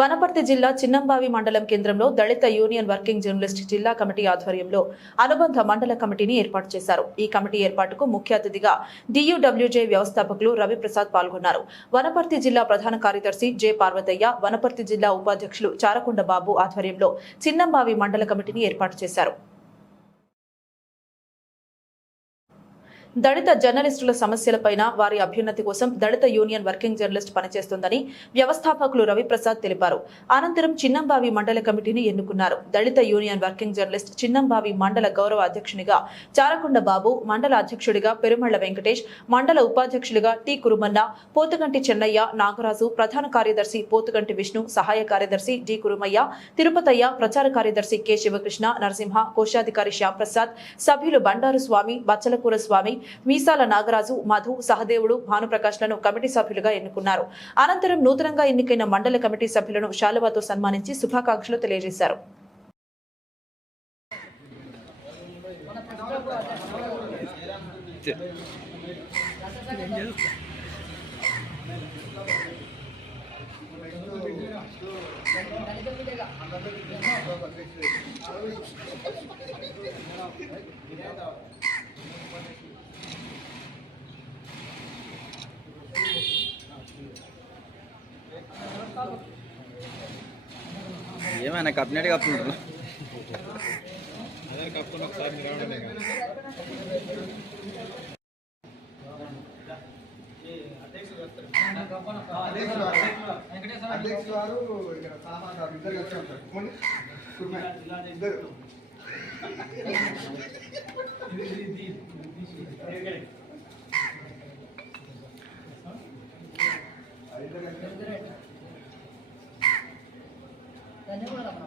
వనపర్తి జిల్లా చిన్నంబావి మండలం కేంద్రంలో దళిత యూనియన్ వర్కింగ్ జర్నలిస్ట్ జిల్లా కమిటీ ఆధ్వర్యంలో అనుబంధ మండల కమిటీని ఏర్పాటు చేశారు. ఈ కమిటీ ఏర్పాటుకు ముఖ్య అతిథిగా DUWJ వ్యవస్థాపకులు రవిప్రసాద్ పాల్గొన్నారు. వనపర్తి జిల్లా ప్రధాన కార్యదర్శి జె పార్వతయ్య, వనపర్తి జిల్లా ఉపాధ్యక్షులు చారకొండ బాబు ఆధ్వర్యంలో చిన్నంబావి మండల కమిటీని ఏర్పాటు చేశారు. దళిత జర్నలిస్టుల సమస్యలపైన వారి అభ్యున్నతి కోసం దళిత యూనియన్ వర్కింగ్ జర్నలిస్ట్ పనిచేస్తుందని వ్యవస్థాపకులు రవిప్రసాద్ తెలిపారు. అనంతరం చిన్నంబావి మండల కమిటీని ఎన్నుకున్నారు. దళిత యూనియన్ వర్కింగ్ జర్నలిస్ట్ చిన్నంబావి మండల గౌరవ అధ్యక్షునిగా చారకొండ బాబు, మండల అధ్యక్షుడిగా పెరుమళ్ల వెంకటేష్, మండల ఉపాధ్యక్షులుగా టి కురుమన్న, పోతుగంటి చెన్నయ్య, నాగరాజు, ప్రధాన కార్యదర్శి పోతుగంటి విష్ణు, సహాయ కార్యదర్శి డి కురుమయ్య, తిరుపతయ్య, ప్రచార కార్యదర్శి కె శివకృష్ణ, నరసింహ, కోశాధికారి శ్యాంప్రసాద్, సభ్యులు బండారు స్వామి, బచ్చలకూర స్వామి, మీసాల నాగరాజు, మధు, సహదేవుడు, భానుప్రకాష్లను కమిటీ సభ్యులుగా ఎన్నుకున్నారు. అనంతరం నూతనంగా ఎన్నికైన మండల కమిటీ సభ్యులను శాలువాతో సన్మానించి శుభాకాంక్షలు తెలియజేశారు. ఏమైనా కప్పినట్టు కప్పుకుంటారు. అధ్యక్షులు వారు సామాన్ ఇద్దరు వచ్చి ఉంటారు. ధన్యవాదాలు.